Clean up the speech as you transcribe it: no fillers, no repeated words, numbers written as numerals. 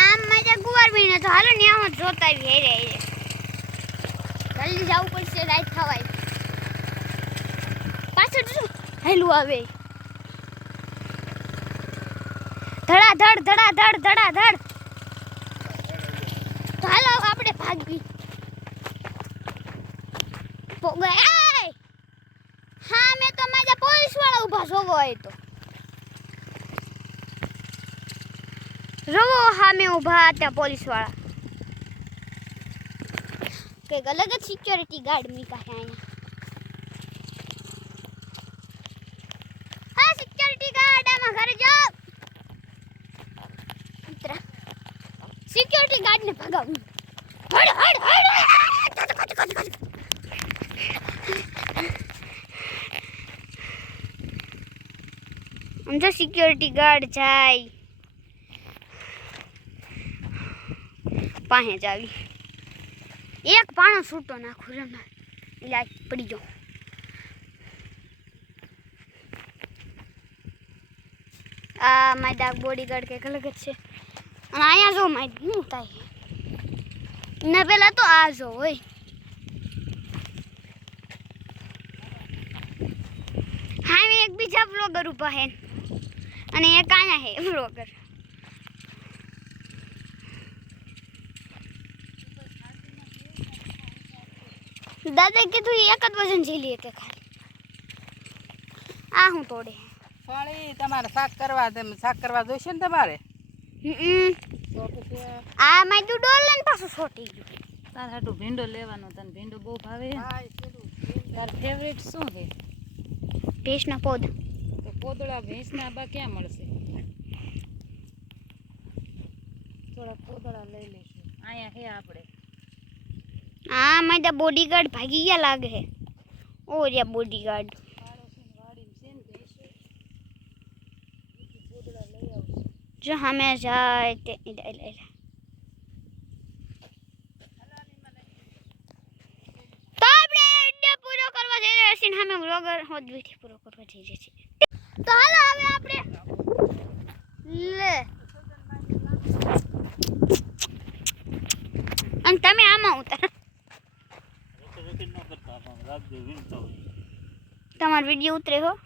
આમ મજા ગુવાર બીને તો હાલો ને આમ જોતા આવી હેરે હેરે જલ્દી જવું પડશે રાત થવાય પાછળ શું હેલું આવે ધડાધડ ધડાધડ ધડાધડ તો હાલો આપણે ભાગવી હા મેં તો મારા પોલીસ વાળા ઊભા જોવો હોય તો જોવો હા મેં ઊભા હતા પોલીસ વાળા કઈક અલગ જ સિક્યોરિટી ગાર્ડ મીકા છે અહીંયા હા સિક્યોરિટી ગાર્ડ આમાં ઘરે જાઓ સિક્યોરિટી ગાર્ડ ને ભગાવું હડ હડ હડ આમ તો સિક્યોરિટી ગાર્ડ જાય પાસે જ આવી એક પાણો છૂટો નાખું રમા એટલે પડી જાઉં આ મારી ડાક બોડીગાર્ડ કંઈક અલગ જ છે અને અહીંયા જો મારી શું થાય ને પેલા તો આ જો હોય હા મેં એક બીજા બ્લોગર ઊભા હે અને એક આયા હે બ્લોગર દાદા કીધું એક જ વજન ઝીલીએ કે ખાલી આ હું તોડે ફાળી તમારે શાક કરવા જોઈશે ને તમારે આ મારું ડોલ ને પાછું છોટી ગયું તાર હાટું ભીંડો લેવાનો તને ભીંડો બહુ ભાવે તાર ફેવરેટ શું છે ભેંસના પોદ તો પોદળા ભેંસના બા ક્યાં મળશે થોડા પોદળા લઈ લઈશું અહીંયા હે આપણે આ મારા બોડીગાર્ડ ભાગી ગયા લાગે છે ઓ રહ્યા બોડીગાર્ડ જો હમે જાય તે તો આપણે વિડિયો પૂરો કરવા જઈ રહ્યા છીએ હમે વ્લોગર હોદવીથી પૂરો કરવા જઈ રહ્યા છીએ તો હાલો હવે આપણે લે અને તમે આમાં ઉતાર તમારો વિડિયો ઉતરે હો